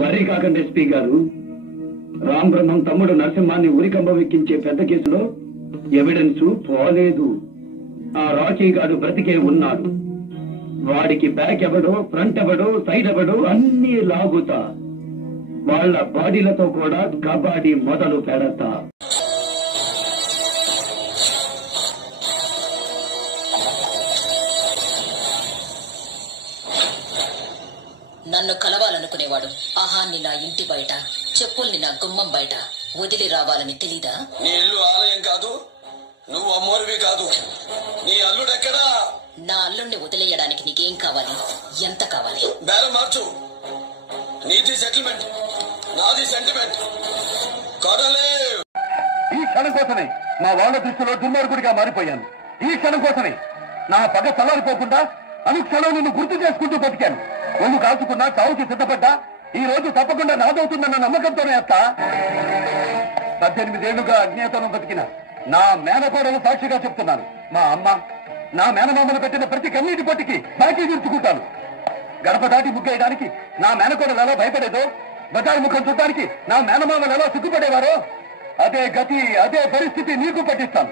వరి కాకండి ఎస్పీ గారు. రామ్ బ్రహ్మం తమ్ముడు నరసింహాన్ని ఉరికంబం ఎక్కించే పెద్ద కేసులో ఎవిడెన్స్ పోలేదు. ఆ రాకీ గాడు బ్రతికే ఉన్నాడు. వాడికి బ్యాక్ ఎవడో, ఫ్రంట్ ఎవడో, సైడ్ ఎవడో అన్ని లాగుతా. వాళ్ళ బాడీలతో కూడా కబాడీ మొదలు పెడతా. నన్ను కలవాలనుకునేవాడు ఆహాన్ని నా ఇంటి బయట, చెప్పుల్ని నా గుమ్మం బయట వదిలి రావాలని తెలీదా? నీ ఇల్లు ఆలయం కాదు, నువ్వు అమ్మోరివి కాదు. నీ అల్లుడెక్కడా? నా అల్లుణ్ణి వదిలేయడానికి నీకేం కావాలి? ఎంత కావాలి? బేరం మార్చు. నీది సెటిల్మెంట్, నాది సెంటిమెంట్. ఈ క్షణం కోసమే మా వాళ్ళ దృష్టిలో దుర్మార్గుడిగా మారిపోయాను. ఈ క్షణం కోసమే నా పగ చల్లారిపోకుండా అనుక్షణం నిన్ను గుర్తు చేసుకుంటూ బతికాను. ఒళ్ళు కాల్చుకున్నా, చావుకి సిద్ధపడ్డా ఈ రోజు తప్పకుండా నాదవుతుందన్న నమ్మకంతోనే అత్త 18 ఏళ్లుగా అజ్ఞాతంలో బతికిన నా మేనకోడలు సాక్షిగా చెప్తున్నాను. మా అమ్మ నా మేనమామలు పెట్టిన ప్రతి కన్నీటి పట్టికి బాకీ తీర్చుకుంటాను. గడప దాటి ముగ్గేయడానికి నా మేనకోడలు ఎలా భయపడేదో, బజారు ముఖం చూడటానికి నా మేనమామలు ఎలా సిగ్గుపడేవారో అదే గతి, అదే పరిస్థితి నీకు పట్టిస్తాను.